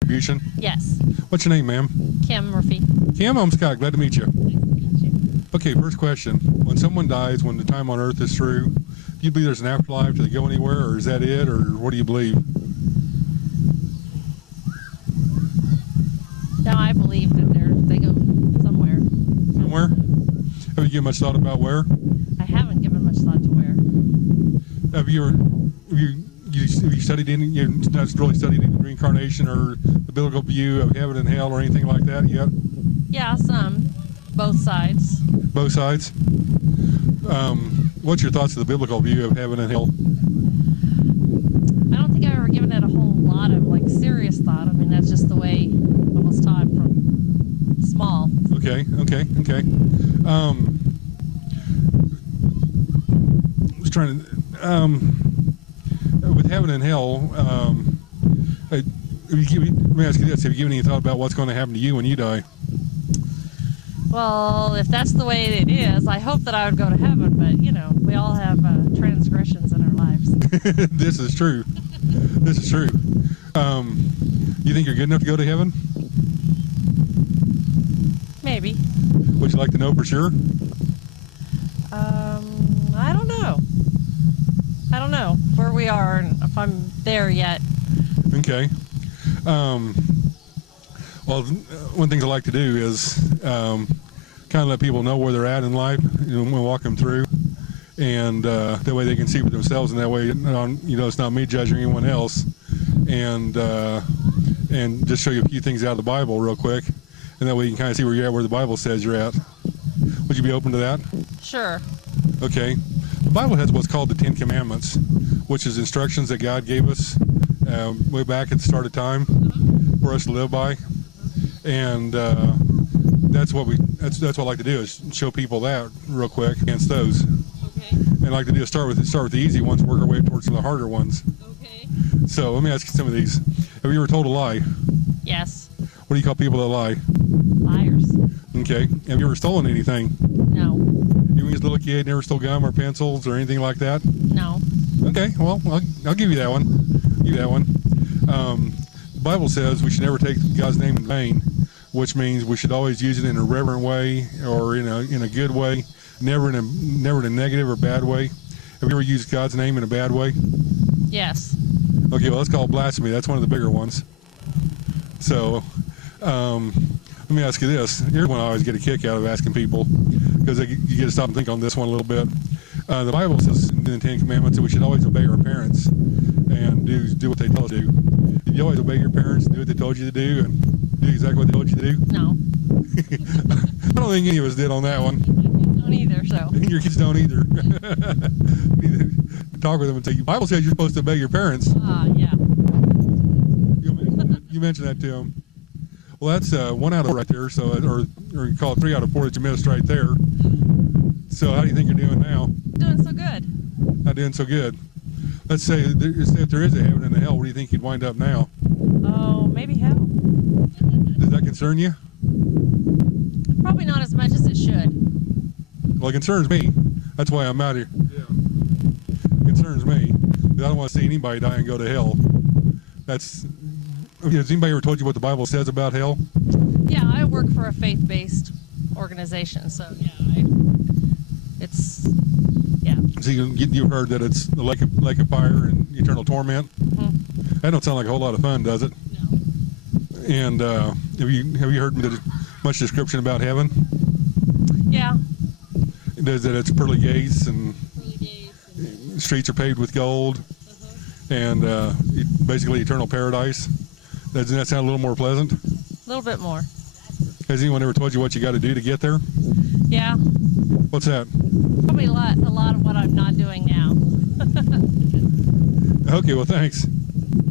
Distribution. Yes. What's your name, ma'am? Kim.wmv. Kim, I'm Scott. Glad to meet you. Okay, first question. When someone dies, when the time on earth is through, do you believe there's an afterlife? Do they go anywhere, or is that it, or what do you believe? No, I believe that they go somewhere. Somewhere? Have you given much thought about where? I haven't given much thought to where. Have you studied any, you've not really studied reincarnation or the biblical view of heaven and hell or anything like that yet? Yeah, some. Both sides. Both sides? What's your thoughts of the biblical view of heaven and hell? I don't think I've ever given it a whole lot of serious thought. I mean, that's just the way I was taught from small. Okay. I was trying to, with heaven and hell, let me ask you this: have you given any thought about what's going to happen to you when you die? Well, if that's the way it is, I hope that I would go to heaven, but, we all have transgressions in our lives. This is true. This is true. You think you're good enough to go to heaven? Maybe. Would you like to know for sure? I don't know. I don't know where we are and if I'm there yet. Okay. Well, one thing I like to do is kind of let people know where they're at in life. When we walk them through, and that way they can see for themselves, and that way, it's not me judging anyone else, and just show you a few things out of the Bible real quick, and that way you can kind of see where you're at, where the Bible says you're at. Would you be open to that? Sure. Okay. The Bible has what's called the Ten Commandments, which is instructions that God gave us way back at the start of time for us to live by. And that's what I like to do, is show people that real quick against those. Okay. And I like to do is start with the easy ones, work our way towards some of the harder ones. Okay. So let me ask you some of these. Have you ever told a lie? Yes. What do you call people that lie? Liars. Okay. Have you ever stolen anything? No. You when you was a little kid, never stole gum or pencils or anything like that? No. Okay. Well, I'll give you that one. The Bible says we should never take God's name in vain, which means we should always use it in a reverent way or in a good way, never in a negative or bad way. Have you ever used God's name in a bad way? Yes. Okay, well, that's called blasphemy. That's one of the bigger ones. So, let me ask you this. Here's one I always get a kick out of asking people, because you get to stop and think on this one a little bit. The Bible says in the Ten Commandments that we should always obey our parents and do what they tell us to do. Did you always obey your parents, do what they told you to do, and do exactly what they told you to do? No. I don't think any of us did on that one. I don't either, so. Your kids don't either. Talk with them and say, the Bible says you're supposed to obey your parents. Yeah. You mentioned that to them. Well, that's 1 out of 4 right there, so or you call it 3 out of 4 that you missed right there. So how do you think you're doing now? Doing so good. Not doing so good. Let's say if there is a heaven and a hell, where do you think you'd wind up now? Oh, maybe hell. Does that concern you? Probably not as much as it should. Well, it concerns me. That's why I'm out here. Yeah. It concerns me, because I don't want to see anybody die and go to hell. Has anybody ever told you what the Bible says about hell? Yeah, I work for a faith-based organization, so yeah, So you've heard that it's the lake of fire and eternal torment? Mm-hmm. That don't sound like a whole lot of fun, does it? No. And have you heard much description about heaven? Yeah. That it's pearly gates and streets are paved with gold, and basically eternal paradise. Doesn't that sound a little more pleasant? A little bit more. Has anyone ever told you what you got to do to get there? Yeah. What's that? Probably a lot of what I'm not doing now. Okay, well, thanks.